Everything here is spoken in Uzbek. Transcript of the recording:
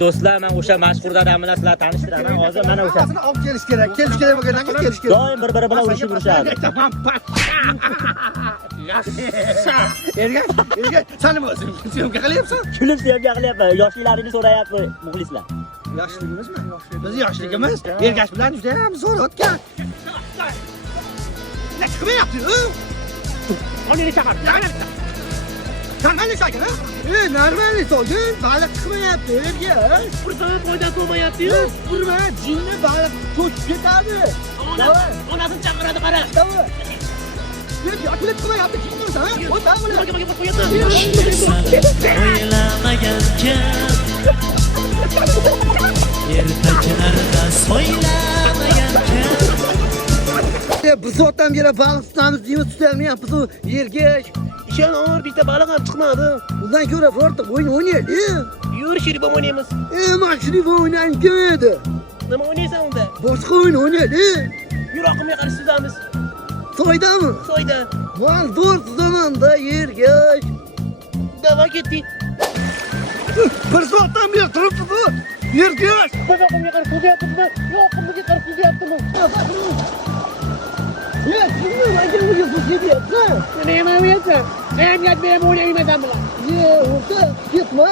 Do'stlar, men o'sha mashhur dadamni sizlar tanishtiraman. Hozir mana o'sha. Olib kelish kerak. Kelish kerak bo'lgandan keyin kelish kerak. Doim bir-biri bilan urushib yurishadi. Ergash, sen nima o'zing? Syomka qilyapsan? Kulib syomka qilyapman. Yoshliklaringni so'rayapti muxlislar. Yoshligimizmi? Biz yoshligimiz Ergash bilan juda ham zo'r o'tgan. Ne chiqmayapti? Qonini chaqir. Normalniy so'gin, ha? Normalniy so'gin, baliq chiqmayapti, Ergash. Pursa foydasi bo'lmayapti-yu. Purma, jinni baliq cho'kib ketadi. Onasini chaqiradi qara. Davay. Yoshlik qilmayapti, kim tursa, ha? O'ta O'ylamagancha ertaklarda so'ylamagancha bir soatdan beri baliq tutamiz deymiz, tutolmayapmiz u Ergash. Ishonor, bitta baliq ham chiqmadi. Undan ko'ra birorta o'yin o'ynaylik. Yur, shirib o'ynaymiz. Men shuni o'ynayim keldi. Nima o'ynaysan unda? Boshqa o'yin o'ynaylik. Yur, oqimga qarshi suzamiz. Soydami? Soyda. Mal zo'r tuzaman-da Ergash. Davay ketdik. Bir soatdan beri turibdi bu. Ergash. Biz oqimga qarshi suzyapmizmi? Yo'q, oqimga qarshi suzyapmiz. Kimni o'ynayapsan? Nima o'ynayapsan? Men ham o'ynayman bilan. O'rta, ketma.